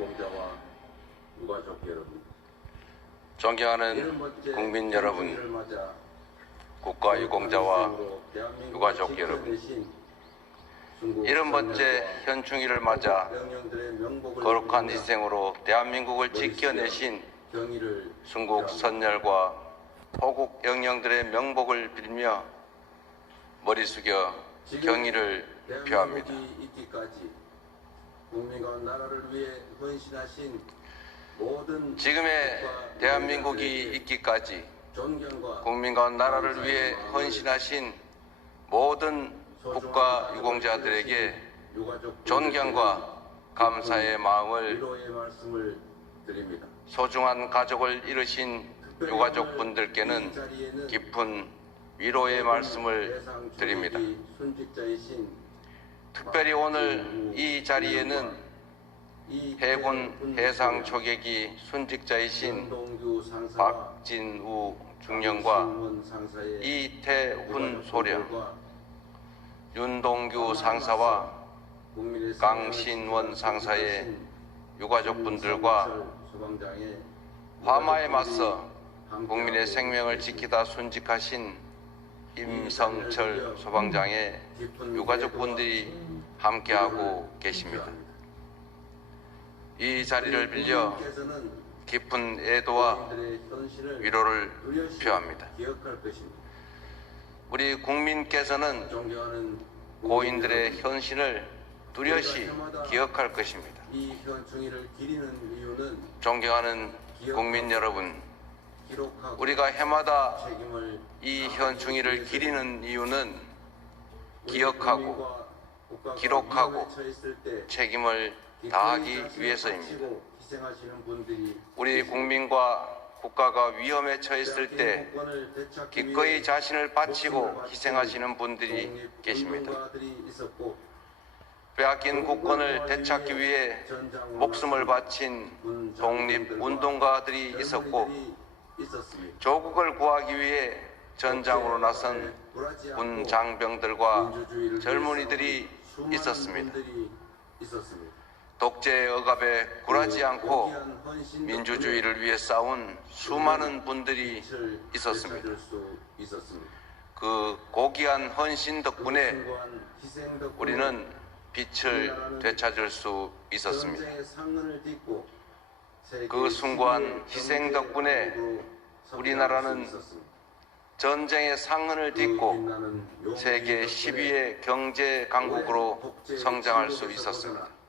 유공자와 유가족 여러분, 존경하는 국민 여러분, 국가 유공자와 유가족 여러분, 이른 번째 현충일을 맞아 거룩한 희생으로 대한민국을 지켜내신 순국 선열과 호국 영령들의 명복을 빌며 머리 숙여 경의를 표합니다. 지금의 대한민국이 있기까지 국민과 나라를 위해 헌신하신 모든 국가 유공자들에게 유가족 존경과 감사의 마음을. 소중한 가족을 잃으신 유가족 분들께는 깊은 위로의 말씀을 드립니다. 특별히 오늘 이 자리에는 해군 해상 초계기 순직자이신 박진우 중령과 이태훈 소령, 윤동규 상사와 강신원 상사의 유가족분들과 화마에 맞서 국민의 생명을 지키다 순직하신 임성철 소방장의 유가족분들이 함께하고 계십니다. 이 자리를 빌려 깊은 애도와 위로를 표합니다. 우리 국민께서는 고인들의 현신을 뚜렷이 기억할 것입니다. 존경하는 국민 여러분, 우리가 해마다 이 현충일을 기리는 이유는 기억하고 기록하고 책임을 다하기 위해서입니다. 우리 국민과 국가가 위험에 처했을 때 기꺼이 자신을 바치고 희생하시는 분들이 계십니다. 빼앗긴 국권을 되찾기 위해 목숨을 바친 독립운동가들이 있었고 있었습니다. 조국을 구하기 위해 전장으로 나선 군 장병들과 젊은이들이 있었습니다. 있었습니다. 독재 억압에 굴하지 않고 민주주의를 위해 싸운 수많은 분들이 있었습니다. 그 고귀한 헌신 덕분에 덕분에 우리는 빛을 되찾을 수 있었습니다. 그 숭고한 희생 덕분에 우리나라는. 전쟁의 상흔을 그 딛고 세계 덕분에 10위의 경제 강국으로 성장할 수 있었습니다.